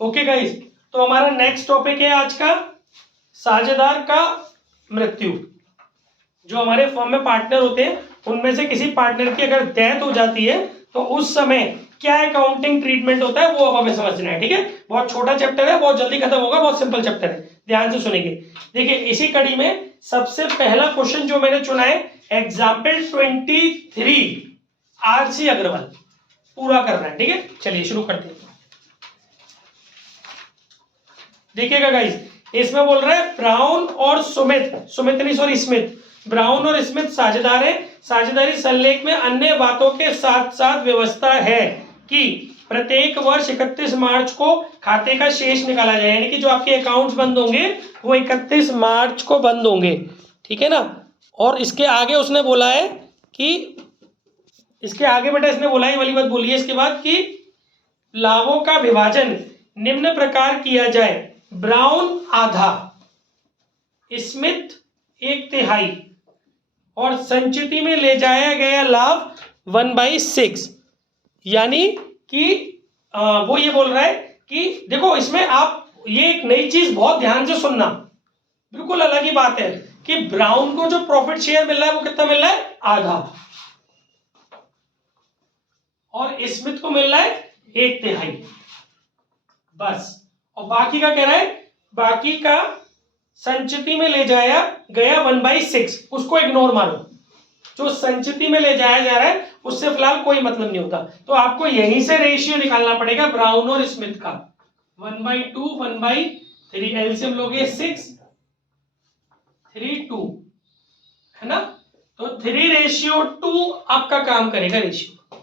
Okay guys, तो हमारा next topic है आज का साझेदार का मृत्यु। जो हमारे फर्म में पार्टनर होते हैं उनमें से किसी पार्टनर की अगर डेथ हो जाती है तो उस समय क्या अकाउंटिंग ट्रीटमेंट होता है वो अब हमें समझना है। ठीक है, बहुत छोटा चैप्टर है, बहुत जल्दी खत्म होगा, बहुत सिंपल चैप्टर है, ध्यान से सुनेंगे। देखिए इसी कड़ी में सबसे पहला क्वेश्चन जो मैंने चुना है एग्जाम्पल 23 आरसी अग्रवाल पूरा करना है। ठीक है, चलिए शुरू करते हैं। देखिएगा गाइस, इसमें बोल रहा है ब्राउन और स्मिथ ब्राउन और स्मिथ साझेदार है। साझेदारी संलेख में अन्य बातों के साथ साथ व्यवस्था है कि प्रत्येक वर्ष 31 मार्च को खाते का शेष निकाला जाए, यानी कि जो आपके अकाउंट्स बंद होंगे वो 31 मार्च को बंद होंगे। ठीक है ना। और इसके आगे उसने बोला है कि इसके आगे बेटा इसने बोला है वाली बात बोली है इसके बाद कि लाभों का विभाजन निम्न प्रकार किया जाए, ब्राउन आधा, स्मिथ 1/3 और संचिति में ले जाया गया लाभ 1/6। यानी कि वो ये बोल रहा है कि देखो इसमें आप ये एक नई चीज बहुत ध्यान से सुनना, बिल्कुल अलग ही बात है कि ब्राउन को जो प्रॉफिट शेयर मिल रहा है वो कितना मिल रहा है, आधा, और स्मिथ को मिल रहा है 1/3 बस। और बाकी का कह रहा है बाकी का संचिति में ले जाया गया 1/6, उसको इग्नोर मारो। जो संचिति में ले जाया जा रहा है उससे फिलहाल कोई मतलब नहीं होता, तो आपको यहीं से रेशियो निकालना पड़ेगा ब्राउन और स्मिथ का। 1/2 1/3 एलसीएम लोगे 6 3 2 है ना। तो 3:2 आपका काम करेगा। रेशियो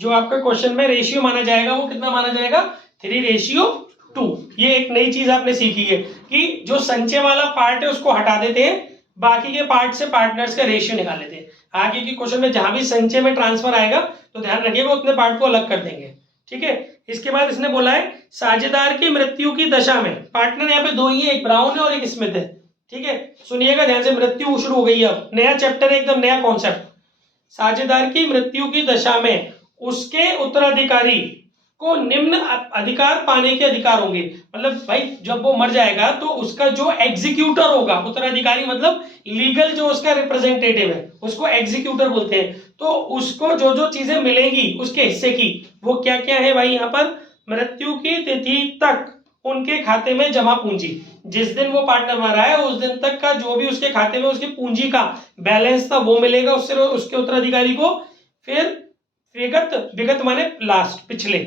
जो आपका क्वेश्चन में रेशियो माना जाएगा वो कितना माना जाएगा, 3:2। ये एक नई चीज आपने सीखी है कि जो संचय वाला पार्ट है उसको हटा देते हैं, बाकी के पार्ट से पार्टनर्स का रेशियो निकाल लेते हैं। आगे के क्वेश्चन में जहां भी संचय में ट्रांसफर आएगा तो ध्यान रखिएगा उतने पार्ट को अलग कर देंगे। ठीक है, इसके बाद इसने बोला है साझेदार की मृत्यु की दशा में, पार्टनर यहाँ पे दो ही है, एक ब्राउन है और एक स्मिथ है। ठीक है, सुनिएगा ध्यान से, मृत्यु शुरू हो गई है, अब नया चैप्टर है, एकदम नया कॉन्सेप्ट। साझेदार की मृत्यु की दशा में उसके उत्तराधिकारी को निम्न अधिकार पाने के अधिकार होंगे। मतलब भाई जब वो मर जाएगा तो उसका जो एग्जीक्यूटर होगा, उत्तराधिकारी मतलब लीगल जो उसका रिप्रेजेंटेटिव है उसको एग्जीक्यूटर बोलते हैं, तो उसको जो जो चीजें मिलेंगी उसके हिस्से की वो क्या क्या है भाई, यहाँ पर मृत्यु की तिथि तक उनके खाते में जमा पूंजी, जिस दिन वो पार्टनर मरा है उस दिन तक का जो भी उसके खाते में उसकी पूंजी का बैलेंस था वो मिलेगा उससे उसके उत्तराधिकारी को। फिर विगत माने लास्ट, पिछले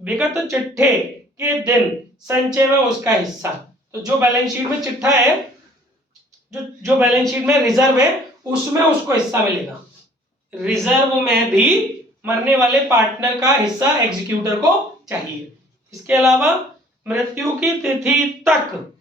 विगत चिट्ठे के दिन संचय में उसका हिस्सा। तो जो बैलेंस शीट में चिट्ठा है, जो बैलेंस शीट में रिजर्व है उसमें उसको हिस्सा मिलेगा। रिजर्व में भी मरने वाले पार्टनर का हिस्सा एग्जीक्यूटर को चाहिए। इसके अलावा मृत्यु की तिथि तक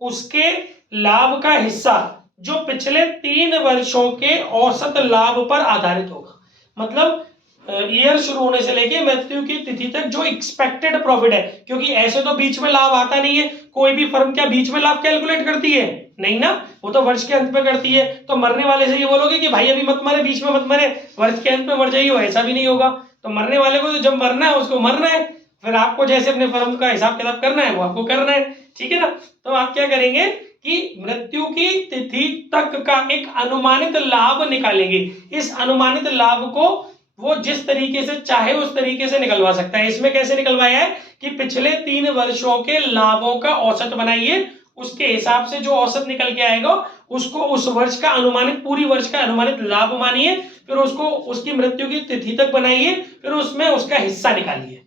उसके लाभ का हिस्सा जो पिछले 3 वर्षों के औसत लाभ पर आधारित होगा। मतलब ईयर शुरू होने से लेके मृत्यु की तिथि तक जो एक्सपेक्टेड प्रॉफिट है, क्योंकि ऐसे तो बीच में लाभ आता नहीं है, कोई भी फर्म क्या बीच में लाभ कैलकुलेट करती है, नहीं ना, वो तो वर्ष के अंत में करती है। तो मरने वाले से ये बोलोगे कि भाई अभी मत मरे, बीच में मत मरे, वर्ष के अंत में मर जाइए, ऐसा भी नहीं होगा। तो मरने वाले को तो जब मरना है उसको मरना है, फिर आपको जैसे अपने फर्म का हिसाब किताब करना है वो आपको करना है। ठीक है ना। तो आप क्या करेंगे कि मृत्यु की तिथि तक का एक अनुमानित लाभ निकालेंगे। इस अनुमानित लाभ को वो जिस तरीके से चाहे उस तरीके से निकलवा सकता है। इसमें कैसे निकलवाया है कि पिछले 3 वर्षों के लाभों का औसत बनाइए, उसके हिसाब से जो औसत निकल के आएगा उसको उस वर्ष का अनुमानित, पूरी वर्ष का अनुमानित लाभ मानिए, फिर उसको उसकी मृत्यु की तिथि तक बनाइए, फिर उसमें उसका हिस्सा निकालिए।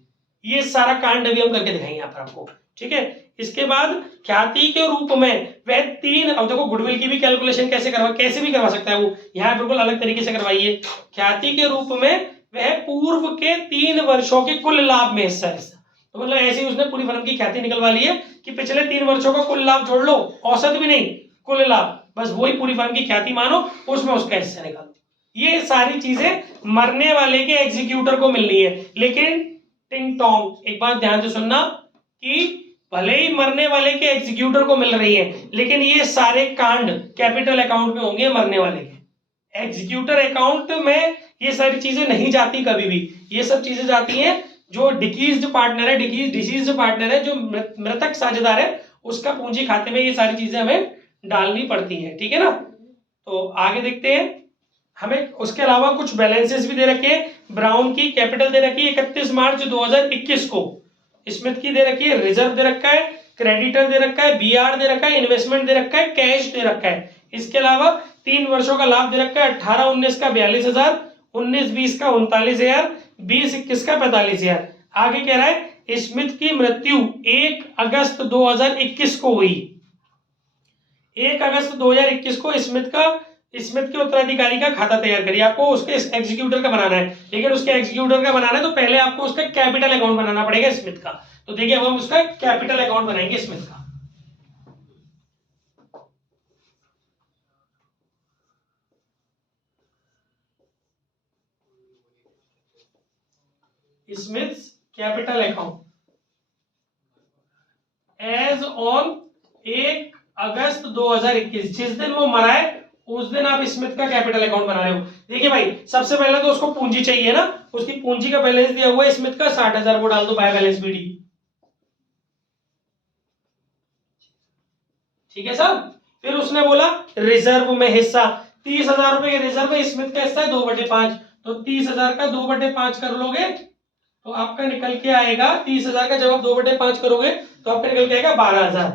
ये सारा कांड अभी हम करके दिखाएंगे यहाँ पर आपको। ठीक है, इसके बाद ख्याति के रूप में वह 3, अब देखो गुडविल की भी कैलकुलेशन कैसे भी करवा सकता है वो, यहाँ बिल्कुल अलग तरीके से करवाइए। ख्याति के रूप में वह पूर्व के 3 वर्षों के कुल लाभ में हिस्सा। तो मतलब ऐसे ही उसने पूरी फर्म की ख्याति निकलवा ली है कि पिछले 3 वर्षों का कुल लाभ जोड़ लो, औसत भी नहीं, कुल लाभ, बस वही पूरी फर्म की ख्याति मानो, उसमें उसका हिस्सा निकालो। ये सारी चीजें मरने वाले के एग्जीक्यूटर को मिलनी है। लेकिन टिंग टोंग, एक बात ध्यान से सुनना कि भले ही मरने वाले के एग्जीक्यूटर को मिल रही है, लेकिन ये सारे कांड कैपिटल अकाउंट में होंगे मरने वाले के। एग्जीक्यूटर अकाउंट में ये सारी चीजें नहीं जाती कभी भी, ये सब चीजें जाती हैं जो डिकीज्ड पार्टनर है, डिसीज्ड पार्टनर है, जो मृतक साझेदार है, उसका पूंजी खाते में ये सारी चीजें हमें डालनी पड़ती हैं। ठीक है ना। तो आगे देखते हैं। हमें उसके अलावा कुछ बैलेंसेस भी दे रखे हैं। ब्राउन की कैपिटल दे रखी है 31 मार्च 2021 को, स्मिथ की दे रखी है, रिजर्व दे रखा है, क्रेडिटर दे रखा है, बीआर दे रखा है, इन्वेस्टमेंट दे रखा है, कैश दे रखा है। इसके अलावा 3 वर्षों का लाभ दे रखा है, 18-19 का 42,000, 19-20 का 39,000, 20-21 का 45,000। आगे कह रहा है स्मिथ की मृत्यु 1 अगस्त 2021 को हुई। 1 अगस्त 2021 को स्मिथ के उत्तराधिकारी का खाता तैयार करिए। आपको उसके एग्जीक्यूटर का बनाना है, लेकिन उसके एग्जीक्यूटर का बनाना है तो पहले आपको उसका कैपिटल अकाउंट बनाना पड़ेगा स्मिथ का। तो देखिए अब हम उसका कैपिटल अकाउंट बनाएंगे स्मिथ का। Smith capital account as on 1 August 2021, जिस दिन वो मरा है उस दिन आप स्मिथ का कैपिटल अकाउंट बना रहे हो। देखिए भाई, सबसे पहले तो उसको पूंजी चाहिए ना, उसकी पूंजी का बैलेंस दिया हुआ है स्मिथ का 60,000, वो डाल दो बाय बैलेंस बीडी। ठीक है साहब। फिर उसने बोला रिजर्व में हिस्सा 30,000 रुपए के रिजर्व में स्मिथ का हिस्सा है 2/5, तो 30,000 का 2/5 कर लोगे तो आपका निकल के आएगा 30,000 का, जब आप 2/5 करोगे तो आपका निकल के आएगा 12,000।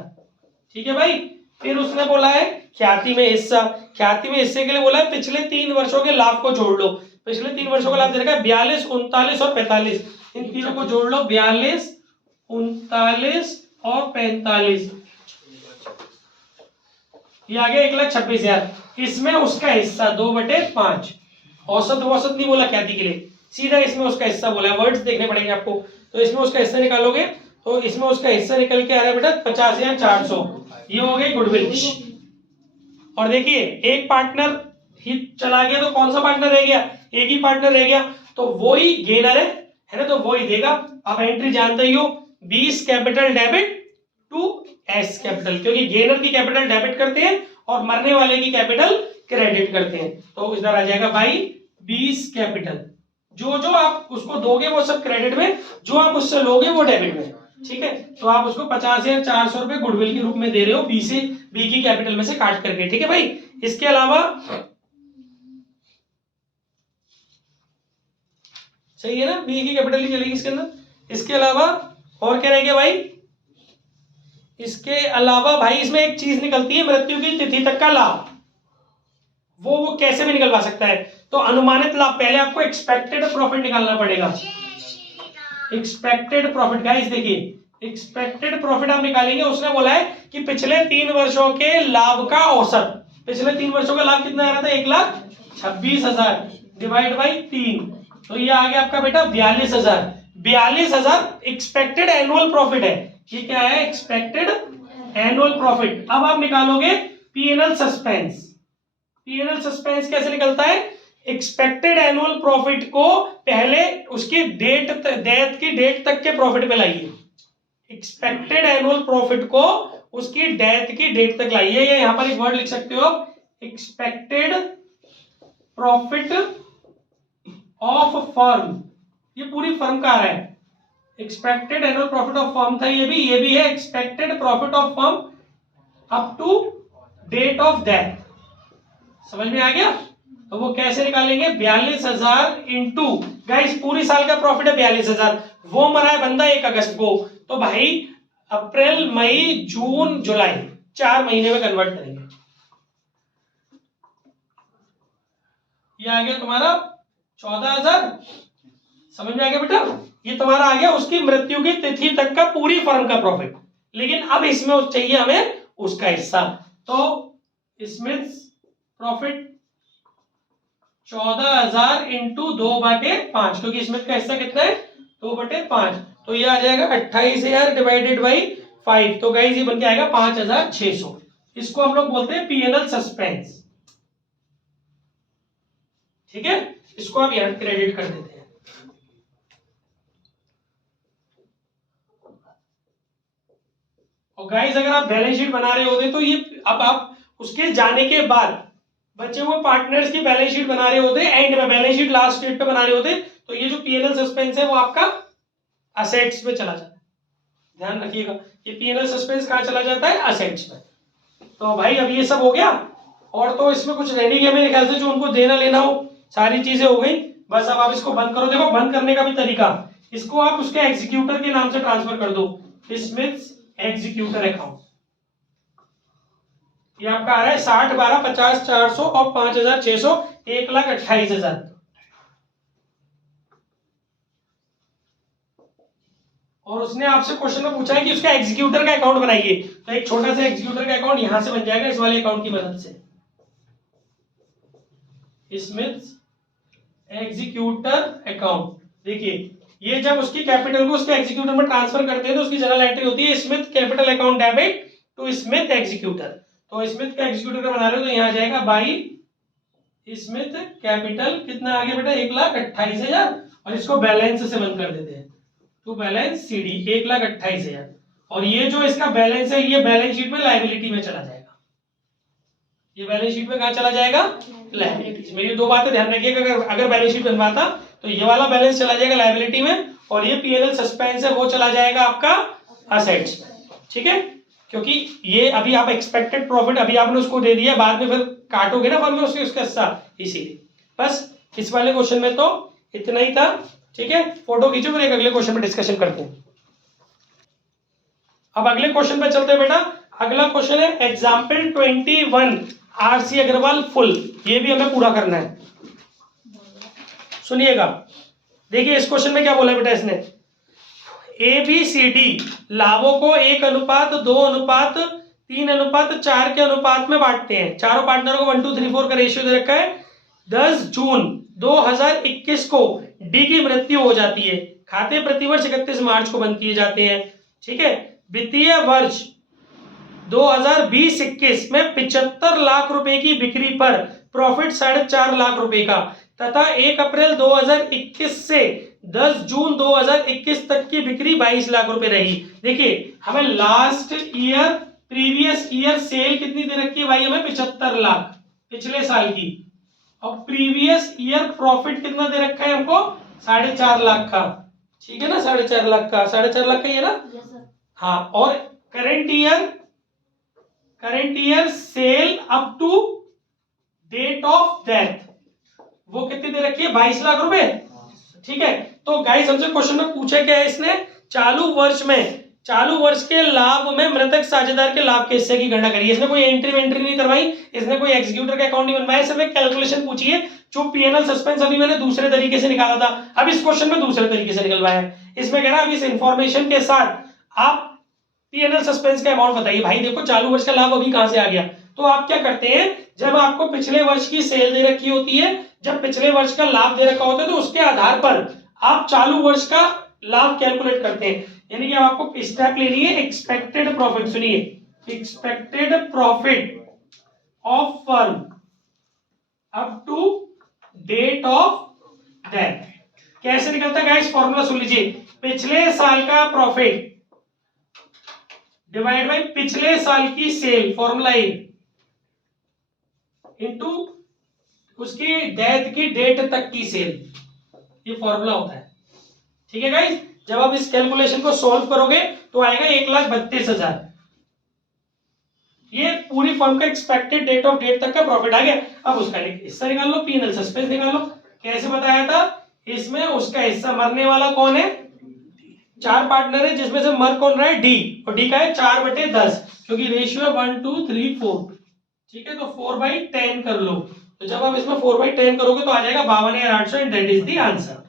ठीक है भाई। फिर उसने बोला है ख्याति में हिस्सा, ख्याति में हिस्से के लिए बोला है पिछले 3 वर्षों के लाभ को जोड़ लो। पिछले 3 वर्षों का लाभ दे रखा है 42, 39 और 45, इन तीनों को जोड़ लो, 42, 39 और 45, ये आ गया 1,26,000। इसमें उसका हिस्सा 2/5, औसत नहीं बोला ख्याति के लिए, सीधा इसमें उसका हिस्सा बोला है, वर्ड्स देखने पड़ेंगे आपको। तो इसमें उसका हिस्सा निकालोगे तो इसमें उसका हिस्सा निकल के आ रहा है बेटा 50,400, ये हो गई गुडविल। और देखिए एक पार्टनर ही चला गया तो कौन सा पार्टनर रह गया, एक ही पार्टनर रह गया, तो वो ही गेनर है ना, तो वो ही देगा। आप एंट्री जानते ही हो, 20 capital debit to S capital, क्योंकि गेनर की कैपिटल डेबिट करते हैं और मरने वाले की कैपिटल क्रेडिट करते हैं। तो इधर आ जाएगा भाई 20 कैपिटल, जो जो आप उसको दोगे वो सब क्रेडिट में, जो आप उससे लोगे वो डेबिट में। ठीक है। तो आप उसको 50,400 रुपए गुडविल के रूप में दे रहे हो, बी की कैपिटल में से काट करके। ठीक है भाई। इसके अलावा सही है ना, बी की कैपिटल ही चलेगी इसके अंदर। इसके अलावा और क्या रह गया भाई, इसके अलावा भाई इसमें एक चीज निकलती है मृत्यु की तिथि तक का लाभ, वो कैसे भी निकलवा सकता है। तो अनुमानित लाभ, पहले आपको एक्सपेक्टेड प्रॉफिट निकालना पड़ेगा। एक्सपेक्टेड प्रॉफिट गाइस, देखिए एक्सपेक्टेड प्रॉफिट आप निकालेंगे। उसने बोला है कि पिछले 3 वर्षों के लाभ का औसत, पिछले 3 वर्षों का लाभ कितना आ रहा था, 1,26,000 डिवाइड बाई 3, तो ये आ गया आपका बेटा 42,000। 42,000 एक्सपेक्टेड एनुअल प्रॉफिट है। ये क्या है, एक्सपेक्टेड एनुअल प्रॉफिट। अब आप निकालोगे पीएनएल सस्पेंस। पीएनएल सस्पेंस कैसे निकलता है, एक्सपेक्टेड एनुअल प्रॉफिट को पहले उसकी डेथ की डेट तक के प्रॉफिट पे लाइए। एक्सपेक्टेड एनुअल प्रॉफिट को उसकी डेथ की डेट तक लाइए, या यहां पर एक वर्ड लिख सकते हो, एक्सपेक्टेड प्रॉफिट ऑफ फर्म, ये पूरी फर्म का आ रहा है। Expected annual profit of firm था, ये भी है expected profit of firm up to date of death. समझ में आ गया। तो वो कैसे निकालेंगे, 42,000 इंटू, गाइस पूरी साल का प्रॉफिट है 42,000, वो मरा है बंदा 1 अगस्त को, तो भाई अप्रैल मई जून जुलाई 4 महीने में कन्वर्ट करेंगे। ये आ गया तुम्हारा 14,000। समझ में आ गया बेटा। ये तुम्हारा आ गया उसकी मृत्यु की तिथि तक का पूरी फर्म का प्रॉफिट। लेकिन अब इसमें चाहिए हमें उसका हिस्सा, तो स्मिथ प्रॉफिट 14,000 इंटू 2/5, क्योंकि स्मिथ का हिस्सा कितना है 2/5, तो ये आ जाएगा 28,000 डिवाइडेड बाई 5, तो गाइस ये बन के आएगा 5,600। इसको हम लोग बोलते हैं पीएनएल सस्पेंस। ठीक है, इसको आप यहां क्रेडिट कर देते हैं। और गाइस अगर आप बैलेंस शीट बना रहे होते तो ये, अब आप उसके जाने के बाद बचे हुए पार्टनर्स की बैलेंस शीट बना रहे होते, एंड में बैलेंस शीट लास्ट डेट पे बना रहे होते, तो ये जो पीएनएल सस्पेंस है वो आपका असेट्स में चला जाता है। ध्यान रखिएगा, ये पीएनएल सस्पेंस कहाँ चला जाता है? असेट्स में। तो भाई अब ये सब हो गया, और तो इसमें कुछ रह नहीं गया मेरे ख्याल से, जो उनको देना लेना हो सारी चीजें हो गई। बस अब आप इसको बंद करो। देखो बंद करने का भी तरीका, इसको आप उसके एग्जीक्यूटर के नाम से ट्रांसफर कर दो, स्मिथ्स एग्जीक्यूटर अकाउंट। ये आपका आ रहा है 60, 12, 50, 400 और 5600, 1,28,000। और उसने आपसे क्वेश्चन में पूछा है कि उसका एग्जीक्यूटर का अकाउंट बनाइए, तो एक छोटा सा एग्जीक्यूटर का अकाउंट यहां से बन जाएगा इस वाले अकाउंट की मदद से, स्मिथ्स एग्जीक्यूटर अकाउंट। देखिए ये जब उसकी कैपिटल को उसके एग्जीक्यूटर में ट्रांसफर करते हैं तो उसकी जनरल एंट्री होती है Smith capital account debit to Smith executor. तो स्मिथ का एग्जीक्यूटर का बना रहे हो तो यहाँ आ जाएगा बाई स्मिथ कैपिटल, कितना आ गया बेटा? 1,28,000, और इसको बैलेंस से बंद कर देते हैं, टू बैलेंस सीडी 1,28,000। और ये जो इसका बैलेंस है ये बैलेंस शीट में लायबिलिटी में चला जाएगा। ये बैलेंस शीट में कहाँ चला जाएगा? लायबिलिटीज। मेरी दो बातें ध्यान रखिएगा, अगर बैलेंस शीट बनवाता तो ये वाला बैलेंस चला जाएगा लायबिलिटी में, और ये पीएनएल सस्पेंस है वो चला जाएगा आपका असेट्स में। ठीक है, क्योंकि ये अभी आप एक्सपेक्टेड प्रॉफिट अभी आपने उसको दे दिया, बाद में फिर काटोगे ना फर्म में उसके उसका हिस्सा, इसीलिए। बस इस वाले क्वेश्चन में तो इतना ही था। ठीक है, फोटो खींचो, फिर एक अगले क्वेश्चन पे डिस्कशन करते हैं। अब अगले क्वेश्चन पे चलते हैं बेटा। अगला क्वेश्चन है एग्जाम्पल 21 आरसी अग्रवाल फुल, ये भी हमें पूरा करना है। सुनिएगा, देखिए इस क्वेश्चन में क्या बोला बेटा इसने, ए बी सी डी लाभों को 1:2:3:4 के अनुपात में बांटते हैं। चारों पार्टनरों को 1, 2, 3, 4 का रेशियो दे रखा है। 10 जून 2021 को डी की मृत्यु हो जाती है। खाते प्रतिवर्ष 31 मार्च को बंद किए जाते हैं। ठीक है, वित्तीय वर्ष 2020-21 में 75 लाख रुपए की बिक्री पर प्रॉफिट 4.5 लाख रुपए का, तथा 1 अप्रैल 2021 से 10 जून 2021 तक की बिक्री 22 लाख रुपए रही। देखिए हमें last year previous year cell कितनी दे रखी है भाई? हमें 75 लाख पिछले साल की, और प्रीवियस ईयर प्रॉफिट कितना दे रखा है हमको? 4.5 लाख का। ठीक है ना, 4.5 लाख का, 4.5 लाख का ही है ना? हाँ, और current year sale up to date of death वो कितनी दे रखी है? 22 लाख रुपए। ठीक है, तो गाइस हमसे क्वेश्चन में पूछा क्या है इसने? चालू वर्ष के लाभ में मृतक साझेदार के लाभ के हिस्से की गणना करिए। इसने कोई एंट्री नहीं करवाई, इसने कोई एग्जीक्यूटर का अकाउंट नहीं बनवाया, सिर्फ एक कैलकुलेशन पूछी है। जो पीएनएल सस्पेंस अभी मैंने दूसरे तरीके से निकाला था, अब इस क्वेश्चन में दूसरे तरीके से निकलवाया है। इसमें कह रहा है अब इस इंफॉर्मेशन के साथ आप पीएनएल सस्पेंस का अमाउंट बताइए। भाई देखो चालू वर्ष का लाभ अभी कहां से आ गया? तो आप क्या करते हैं, जब आपको पिछले वर्ष की सेल दे रखी होती है, जब पिछले वर्ष का लाभ दे रखा होता है, तो उसके आधार पर आप चालू वर्ष का लाभ कैलकुलेट करते हैं। यानी कि आपको स्टेप लेनी है एक्सपेक्टेड प्रॉफिट। सुनिए, expected profit of firm up to date of death. कैसे निकलता है गाइस? फॉर्मूला सुन लीजिए, पिछले साल का प्रॉफिट डिवाइड बाय पिछले साल की सेल, फॉर्मूला ए, इनटू उसकी डेथ की डेट तक की सेल, ये फॉर्मूला होता है। ठीक है गाइस, जब आप इस कैलकुलेशन को सॉल्व करोगे तो आएगा 1,32,000। ये पूरी फर्म का एक्सपेक्टेड डेट ऑफ डेट तक का प्रॉफिट आ गया। अब उसका हिस्सा निकाल लो, पीएनएल सस्पेंस निकालो। कैसे बताया था? इसमें उसका हिस्सा, मरने वाला कौन है? 4 पार्टनर है, जिसमें से मर कौन रहा है? डी, और डी का है 4/10, क्योंकि रेशियो है 1, 2, 3, 4। ठीक है, तो 4/10 कर लो। तो जब आप इसमें 4/10 करोगे तो आ जाएगा 52,800 and that is the answer.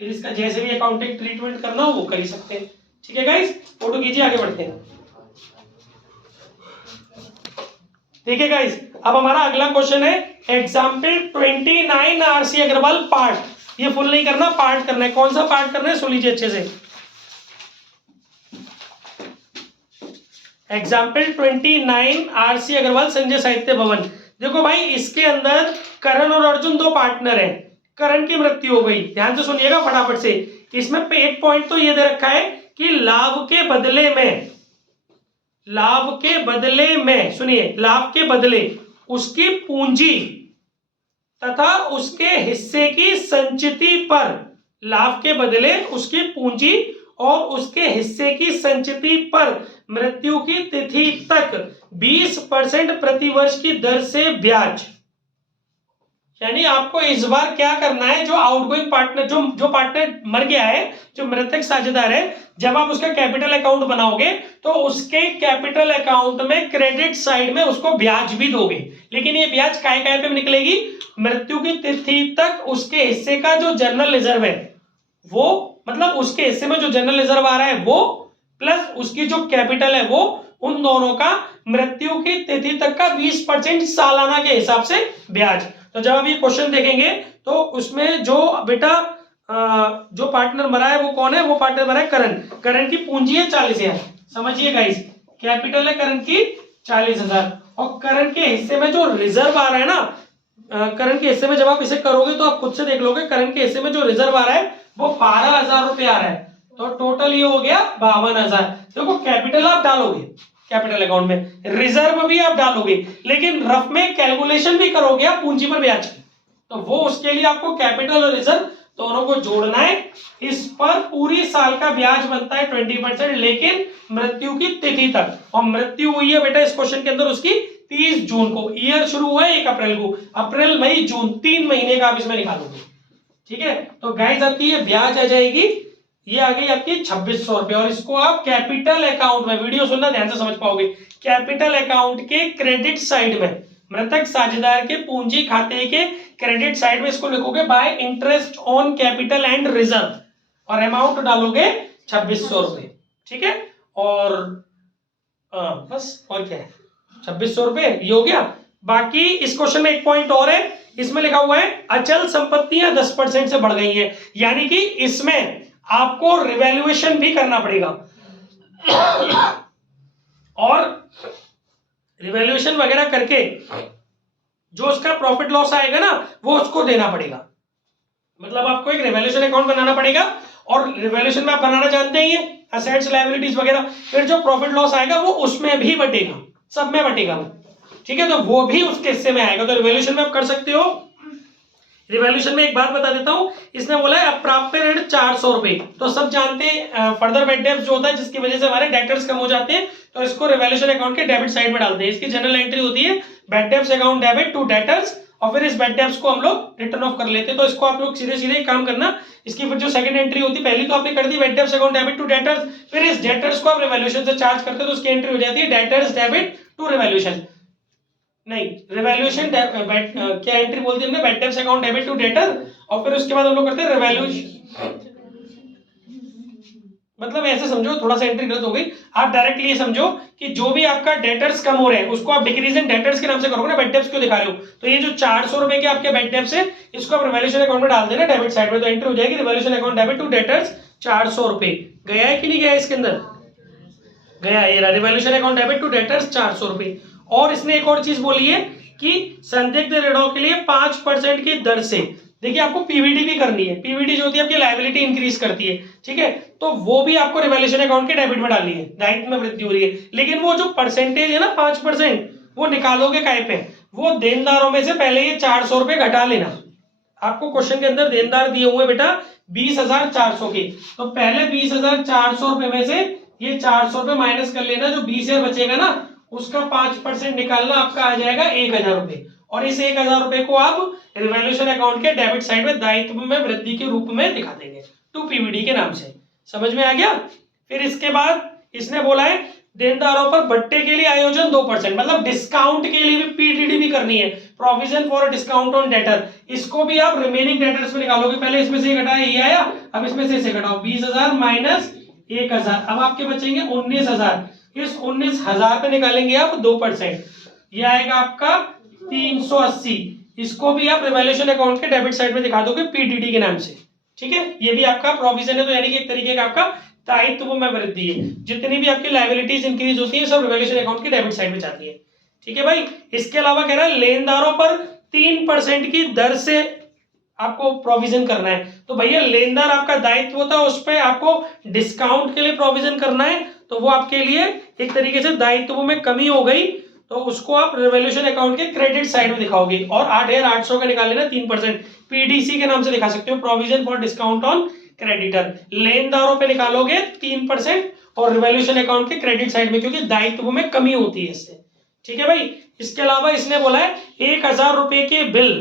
फिर इसका जैसे भी अकाउंटिंग ट्रीटमेंट करना हो वो कर ही सकते हैं। ठीक है गाइस, फोटो कीजिए, आगे बढ़ते हैं। देखिए गाइस, अब हमारा अगला क्वेश्चन है एग्जाम्पल 29 आरसी अग्रवाल पार्ट। ये फुल नहीं करना, पार्ट करना है। कौन सा पार्ट करना है? सुन लीजिए अच्छे से। एग्जाम्पल 29 आरसी अग्रवाल संजय साहित्य भवन। देखो भाई, इसके अंदर करण और अर्जुन 2 पार्टनर हैं। करण की मृत्यु हो गई, ध्यान से सुनिएगा फटाफट से। इसमें एक पॉइंट तो ये दे रखा है कि लाभ के बदले में सुनिए, लाभ के बदले उसकी पूंजी तथा उसके हिस्से की संचिति पर, लाभ के बदले उसकी पूंजी और उसके हिस्से की संचिति पर मृत्यु की तिथि तक 20% प्रतिवर्ष की दर से ब्याज। यानी आपको इस बार क्या करना है, जो आउटगोइंग पार्टनर, जो पार्टनर मर गया है, जो मृतक साझेदार है, जब आप उसका कैपिटल अकाउंट बनाओगे तो उसके कैपिटल अकाउंट में क्रेडिट साइड में उसको ब्याज भी दोगे, लेकिन ये ब्याज काय काय पे निकलेगी, मृत्यु की तिथि तक उसके हिस्से का जो जनरल रिजर्व है वो, मतलब उसके हिस्से में जो जनरल रिजर्व आ रहा है वो प्लस उसकी जो कैपिटल है वो, उन दोनों का मृत्यु की तिथि तक का 20% सालाना के हिसाब से ब्याज। तो जब आप ये क्वेश्चन देखेंगे तो उसमें जो बेटा जो पार्टनर मरा है वो कौन है, वो पार्टनर मरा है करण। करण की पूंजी है 40,000, समझिए गाइस, कैपिटल है करण की 40,000, और करण के हिस्से में जो रिजर्व आ रहा है ना, करण के हिस्से में जब आप इसे करोगे तो आप खुद से देख लोगे, करण के हिस्से में जो रिजर्व आ रहा है वो 12,000 रुपये आ रहा है, तो टोटल ये हो गया 52,000। देखो कैपिटल आप डालोगे कैपिटल अकाउंट में, रिजर्व भी आप डालोगे, लेकिन रफ में कैलकुलेशन भी करोगे आप पूंजी पर ब्याज की, तो वो उसके लिए आपको कैपिटल और रिजर्व दोनों को जोड़ना है। इस पर पूरी साल का ब्याज बनता है 20%, लेकिन मृत्यु की तिथि तक, और मृत्यु हुई है बेटा इस क्वेश्चन के अंदर उसकी 30 जून को, ईयर शुरू हुआ है 1 अप्रैल को, अप्रैल मई जून 3 महीने का आप इसमें निकालोगे, ठीक है। तो गाइस आपकी ये ब्याज आ जाएगी, ये आ गई आपकी 2600 रुपए, और इसको आप कैपिटल अकाउंट में, वीडियो सुनना ध्यान से समझ पाओगे, कैपिटल अकाउंट के क्रेडिट साइड में, मृतक साझेदार के पूंजी खाते के क्रेडिट साइड में इसको लिखोगे bye interest on capital and reserve, और अमाउंट डालोगे 2600 रुपए, ठीक है। और बस, और क्या है, 2600 रुपए ये हो गया। बाकी इस क्वेश्चन में एक पॉइंट और है, इसमें लिखा हुआ है अचल संपत्तियां 10% से बढ़ गई हैं, यानी कि इसमें आपको रिवैल्यूएशन भी करना पड़ेगा, और रिवैल्यूएशन वगैरह करके जो उसका प्रॉफिट लॉस आएगा ना वो उसको देना पड़ेगा, मतलब आपको एक रिवैल्यूएशन अकाउंट बनाना पड़ेगा, और रिवैल्यूएशन में आप बनाना जानते ही हैं असेट्स लायबिलिटीज वगैरह, फिर जो प्रॉफिट लॉस आएगा वो उसमें भी बटेगा, सब में बटेगा, ठीक है, तो वो भी उसके हिस्से में आएगा, तो रिवैल्यूएशन में आप कर सकते हो। रिवैल्यूएशन में एक बात बता देता हूं, इसने बोला है अप्राप्य ऋण 400 रुपए, तो सब जानते हैं फर्दर बेड डेब्ट जो होता है जिसकी वजह से हमारे डेटर्स कम हो जाते हैं, तो इसको रिवैल्यूएशन अकाउंट के डेबिट साइड में डालते हैं। इसकी जनरल एंट्री होती है bad debts account debit to debtors, और फिर इस बेड डेब्ट्स को हम लोग रिटर्न ऑफ कर लेते हैं। तो इसको आप लोग सीधे सीधे काम करना, इसकी फिर जो सेकंड एंट्री होती है, पहली तो आपने कर दी bad debts account debit to debtors, फिर इस डेटर्स को आप रिवैल्यूएशन से चार्ज करते हो तो उसकी एंट्री हो जाती है डेटर्स डेबिट टू रिवैल्यूएशन, नहीं रिवैल्यूएशन क्या एंट्री बोलती है हमने, bad debts account debit to debtor, और फिर उसके बाद हम लोग करते हैं रिवैल्यूएशन, मतलब ऐसे समझो, थोड़ा सा एंट्री गलत हो गई, आप डायरेक्टली ये समझो कि जो भी आपका डेटर्स कम हो रहे हैं उसको आप डिक्रीज इन डेटर्स के नाम से करोगे ना, बेड डेब्ट्स क्यों दिखा रहे हो, तो ये जो 400 रुपए के आपके बेड डेब्ट्स है इसको आप रिवैल्यूएशन अकाउंट में डाल देना डेबिट साइड में, तो एंट्री हो जाएगी revaluation account debit to debtors 400 रुपए। गया है कि नहीं गया इसके अंदर, गया, ये revaluation account debit to debtors 400 रुपए। और इसने एक और चीज बोली है कि संदिग्ध ऋणों के लिए 5% की दर से, देखिए आपको पीवीडी भी करनी है, पीवीडी जो होती है आपकी लायबिलिटी इंक्रीज करती है, ठीक है, तो वो भी आपको रिवैल्यूएशन अकाउंट के डेबिट में डालनी है, दायित्व में वृद्धि हो रही है, लेकिन वो जो परसेंटेज है ना 5%, वो निकालोगे काय पे, वो देनदारों में से पहले ये 400 रुपए घटा लेना, आपको क्वेश्चन के अंदर देनदार दिए हुए बेटा 20,400 के, तो पहले 20,400 रुपए में से ये 400 रुपए माइनस कर लेना, जो 20,000 बचेगा ना उसका 5% निकालना, आपका आ जाएगा 1,000 रुपए, और इस 1,000 रुपए को आप रिवैल्यूएशन अकाउंट के डेबिट साइड में दायित्व में वृद्धि के रूप में दिखा देंगे, टू पीवीडी के नाम से, समझ में आ गया। फिर इसके बाद इसने बोला है देनदारों पर बट्टे के लिए आयोजन 2%, मतलब डिस्काउंट के लिए भी पीटीडी भी करनी है, provision for discount on debtor, इसको भी आप रिमेनिंग डेटर्स में निकालोगे, पहले इसमें से घटाया ये आया, अब इसमें से घटाओ 20,000 माइनस 1,000, अब आपके बचेंगे 19,000, इस 19,000 पे निकालेंगे आप 2%, ये आएगा आपका 380, इसको भी आप रिवैल्यूएशन अकाउंट के डेबिट साइड में दिखा दोगे पीटीडी के नाम से, ठीक है, ये भी आपका प्रोविजन है, तो यानी कि एक तरीके का आपका दायित्व में वृद्धि है, जितनी भी आपकी लायबिलिटीज इंक्रीज होती है सब रिवैल्यूएशन अकाउंट के डेबिट साइड में जाती है, ठीक है भाई। इसके अलावा कह रहा है लेनदारों पर 3% की दर से आपको प्रोविजन करना है, तो भैया लेनदार आपका दायित्व होता है, उस पर आपको डिस्काउंट के लिए प्रोविजन करना है, तो वो आपके लिए एक तरीके से दायित्व में कमी हो गई, तो उसको आप रिवैल्यूएशन अकाउंट के क्रेडिट साइड में दिखाओगे, और 8,800 का निकाल लेना 3%, पीडीसी के नाम से दिखा सकते हो, provision for discount on creditor. लेनदारों पे निकालोगे 3% और रिवॉल्यूशन अकाउंट के क्रेडिट साइड में, क्योंकि दायित्व में कमी होती है इससे। ठीक है भाई। इसके अलावा इसने बोला है 1000 रुपए के बिल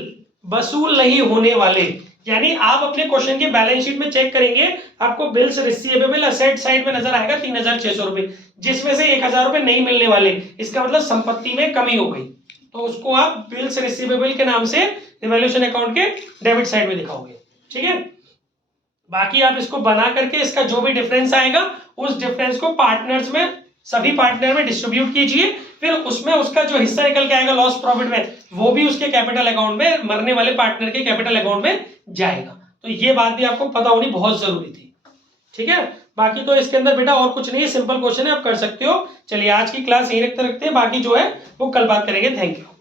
वसूल नहीं होने वाले, यानी आप अपने क्वेश्चन के बैलेंस शीट में चेक करेंगे, आपको बिल्स रिसीवेबल असेट साइड में नजर आएगा 3600 रुपए, जिसमें से 1000 रुपए नहीं मिलने वाले। इसका मतलब संपत्ति में कमी हो गई, तो उसको आप बिल्स रिसीवेबल के नाम से रिवॉल्यूशन अकाउंट के डेबिट साइड में दिखाओगे। ठीक है। बाकी आप इसको बना करके इसका जो भी डिफरेंस आएगा उस डिफरेंस को पार्टनर्स में, सभी पार्टनर में डिस्ट्रीब्यूट कीजिए, फिर उसमें उसका जो हिस्सा निकल के आएगा लॉस प्रॉफिट में, वो भी उसके कैपिटल अकाउंट में, मरने वाले पार्टनर के कैपिटल अकाउंट में जाएगा। तो ये बात भी आपको पता होनी बहुत जरूरी थी। ठीक है। बाकी तो इसके अंदर बेटा और कुछ नहीं है, सिंपल क्वेश्चन है, आप कर सकते हो। चलिए आज की क्लास यहीं रखते हैं, बाकी जो है वो कल बात करेंगे। Thank you.